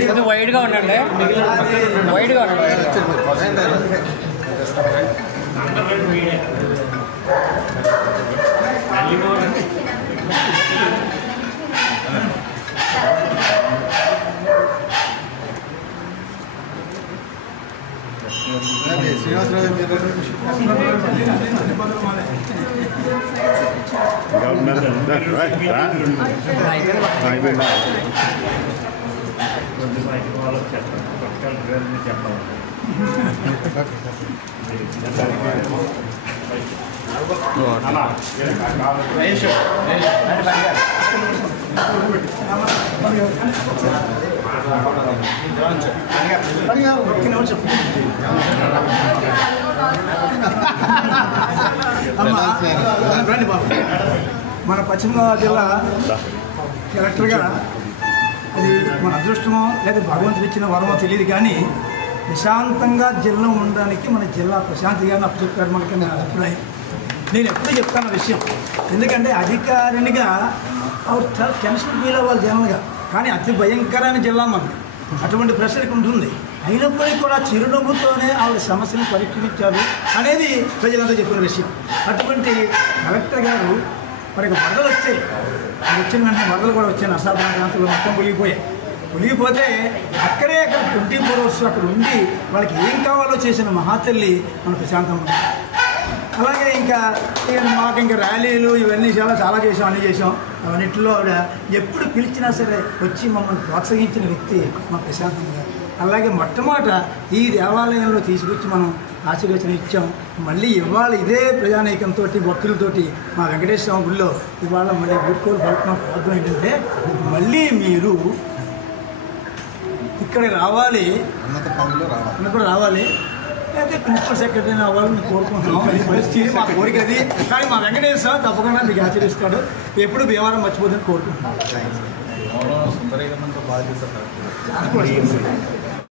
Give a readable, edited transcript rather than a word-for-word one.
కొంచెం వైడ్గా ఉండండి, వైడ్గా ఉండండి. మన పశ్చిమ గోదావరి జిల్లా కలెక్టర్గా అది మన అదృష్టమో లేదా భగవంతుడు ఇచ్చిన వరమో తెలియదు, కానీ ప్రశాంతంగా జిల్లా ఉండడానికి మన జిల్లా ప్రశాంతిగా అప్పచెప్పారు మనకి నా అభిప్రాయం. నేను ఎప్పుడూ చెప్తాను విషయం, ఎందుకంటే అధికారినిగా ఆవిడ చాలా టెన్షన్ ఫీల్ అవ్వాలి జనరల్గా, కానీ అతి భయంకరమైన జిల్లా మనది, అటువంటి ప్రెషర్కి ఉంటుంది. అయినప్పటికీ కూడా చిరునవ్వుతోనే ఆవిడ సమస్యను పరిష్కరించారు అనేది ప్రజలంతా చెప్పిన విషయం. అటువంటి కలెక్టర్ గారు మనకి వరదలు వచ్చాయి, వచ్చిన వెంటనే వరదలు కూడా వచ్చాయి, అసాధారణ ప్రాంతాలు మొత్తం మునిగిపోతే అక్కడే అక్కడ 24 అవర్స్ అక్కడ ఉండి వాళ్ళకి ఏం కావాలో చేసిన మహాతల్లి మన ప్రశాంతంగా. అలాగే ఇంకా మాకు ఇంకా ర్యాలీలు ఇవన్నీ చాలా చేసాం, అన్నీ చేసాం. అవన్నింటిలో ఆవిడ ఎప్పుడు పిలిచినా సరే వచ్చి మమ్మల్ని ప్రోత్సహించిన వ్యక్తి మా ప్రశాంతంగా. అలాగే మొట్టమొదట ఈ దేవాలయంలో తీసుకొచ్చి మనం ఆశీర్వచనం ఇచ్చాం. మళ్ళీ ఇవాళ ఇదే ప్రజానీకంతో భక్తులతోటి మా వెంకటేశ్వర గుడిలో ఇవాళ మళ్ళీ వీడ్కోలు పలుకున్న ప్రార్థన ఏంటంటే, మళ్ళీ మీరు ఇక్కడ రావాలి, అన్నప్పుడు రావాలి, అయితే ప్రిన్సిపల్ సెక్రటరీని అవ్వాలని కోరుకుంటున్నాం. అది పరిస్థితి మా కోరిక అది, కానీ మా వెంకటేశ్వర తప్పకుండా మీకు ఆచరిస్తాడు, ఎప్పుడు భీమవరం మర్చిపోతుందని కోరుకుంటున్నాం.